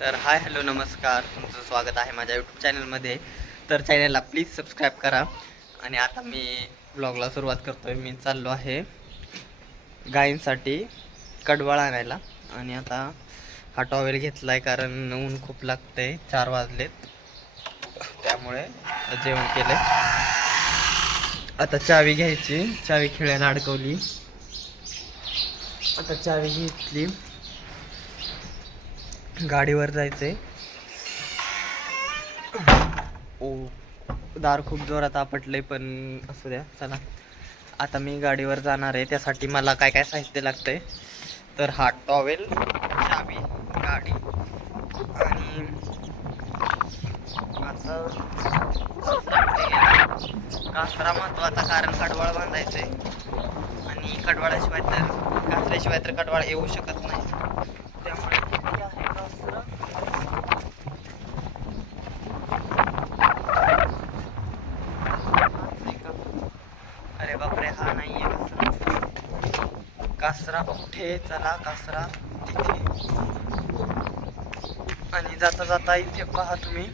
तर hi hello नमस्कार. तुमचं स्वागत आहे माझ्या यूट्यूब चॅनलमध्ये. तर चॅनलला प्लीज सबस्क्राईब करा. आणि आता मी ब्लॉगला सुरुवात करतो आहे मी चाललो आहे गायींसाठी कडवाळ आणायला. आणि आता हा टॉवेल घेतला आहे कारण ऊन खूप लागतं आहे चार वाजलेत. त्यामुळे जेवण केलं आता चावी घ्यायची. चावी खेळायला अडकवली. आता चावी घेतली. गाडीवर जायचं आहे ओ दार खूप जोरात आपटलंय पण असू द्या चला. आता मी गाडीवर जाणार आहे त्यासाठी मला काय काय साहित्य लागतंय. तर हा टॉवेल चावी गाडी आणि आता कासरा महत्त्वाचा कासरा महत्त्वाचा कारण कडवाळ बांधायचंय. आणि कडवाळाशिवाय तर कासऱ्याशिवाय तर कडवाळ येऊ शकत नाही त्यामुळे किती आहे कासरा हाच आहे का? अरे बापरे हा नाहीये कासरा कासरा कुठे चला कासरा तिथे. आणि जाता जाता इथे पहा तुम्ही.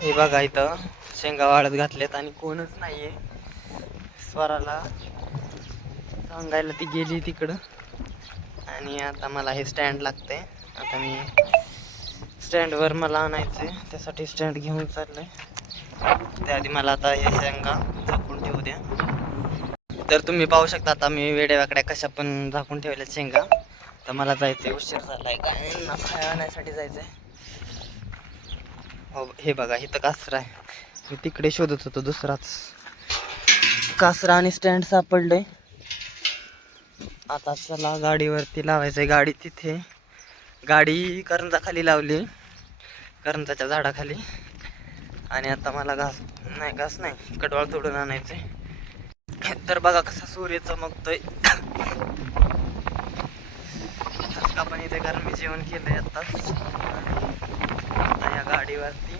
हे बघा इथं शेंगा वाळत घातल्यात आणि कोणच नाहीये. स्वराला सांगायला ती गेली तिकडं. आणि आता मला हे स्टँड लागते आता मी स्टँडवर मला आणायचे त्यासाठी स्टँड घेऊन चाललंय. त्याआधी मला आता हे शेंगा तर तुम्ही पाहू शकता आता मी वेड्यावाकड्या कशा पण झाकून ठेवल्या शेंगा. तर मला जायचं आहे उशीर आहे काय आणण्यासाठी जायचं आहे हो हे बघा इथं कासरा आहे. मी तिकडे शोधत होतो दुसराच. कासरा आणि स्टँड सापडलंय. आता चला गाडीवरती लावायचंय. गाडी तिथे. गाडी करंजा खाली लावली. करंजाच्या झाडाखाली. आणि आता मला घास नाही घास नाही कडवाळ तोडून आणायचे तर बघा कसा सूर्य चमकतोय आपण पण इथे कारण मी जेवण केलंय आताच आता या गाडीवरती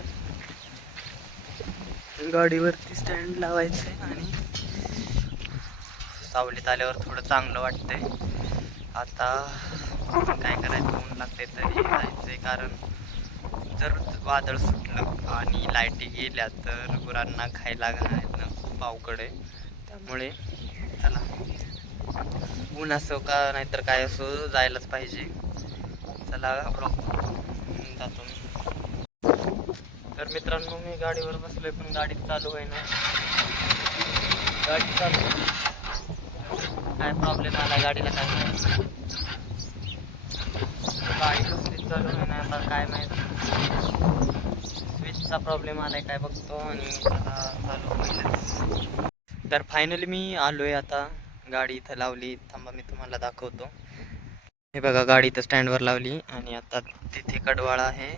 गाडीवरती स्टँड लावायचे आणि सावलीत आल्यावर थोडं चांगलं वाटतंय. आता काय करायचं ऊन लागते तरी जायचंय कारण जर वादळ सुटलं आणि लाईटी गेल्या तर गुरांना खायला घालायला खूप अवघड आहे. त्यामुळे चला. ऊन असो का नाहीतर काय असो जायलाच पाहिजे. चला ब्लॉक जातो. मी तर मित्रांनो मी गाडीवर बसलोय पण गाडी चालू आहे ना. गाडी चालू. आहे. काय प्रॉब्लेम आला गाडीला काय माहिती? गाडी कसली चालू आहे ना आता काय माहिती? स्विचचा प्रॉब्लेम आलाय काय बघतो आणि चला चालू होईलच. तर फायनली मी आलो आहे आता. गाडी इथं लावली. थांबा मी तुम्हाला दाखवतो. हे बघा गाडी इथं स्टँडवर लावली आणि आता तिथे कडवाळा आहे.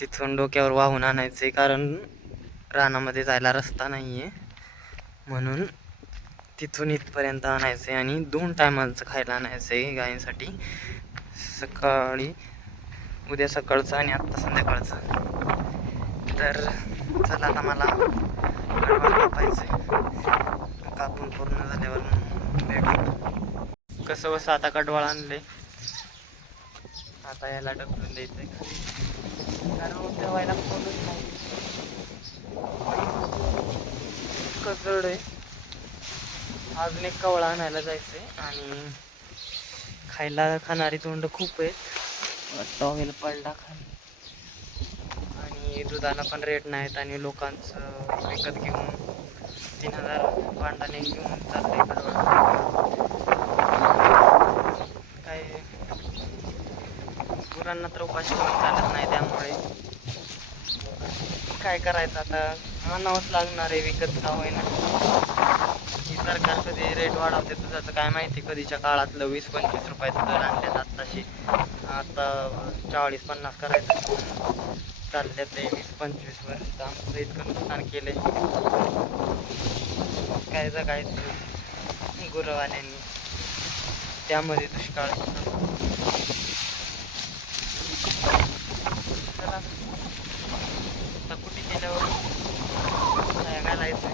तिथून डोक्यावर वाहून आणायचे कारण रानामध्ये जायला रस्ता नाही आहे म्हणून तिथून इथपर्यंत आणायचे आणि दोन टायमांचं खायला आणायचं आहे गायींसाठी. सकाळी उद्या सकाळचं आणि आत्ता संध्याकाळचं. तर चला आता मला कडवाळ कापून पूर्ण झाल्यावर भेटू. कसं बस आता कडवाळ आणले आता याला ढकलून द्यायचंय. खाली कारण मग ठेवायला कोणच नाही. कचड आहे. अजून एक कवळा आणायला जायचंय आणि खायला खाणारी तोंड खूप आहेत. टॉवेल पडला खाली. आणि दुधाला पण रेट नाहीत आणि लोकांचं विकत घेऊन तीन हजार भांडाने घेऊन चाललंय काय? गुरांना तर उपाशी करून चालत नाही त्यामुळे. काय करायचं आता? आणावंच लागणार आहे विकत का होईना. सरकार कधी रेट वाढवते दुधाचं काय माहिती कधीच्या काळातलं वीस पंचवीस रुपयाचं दर आणल्यात आत्ताशी. आता चाळीस पन्नास करायचं. चालले ते वीस पंचवीस वर्ष तर आमचं इतकं नुकसान केलंय. काय जगायचं गुरवाल्यांनी. त्यामध्ये दुष्काळ चला. आता कुठे गेल्यावर काय घालायचं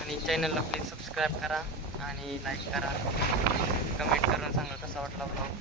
आणि चॅनलला प्लीज सबस्क्राईब करा आणि लाईक करा. कमेंट करून सांगा कसा वाटला ब्लॉग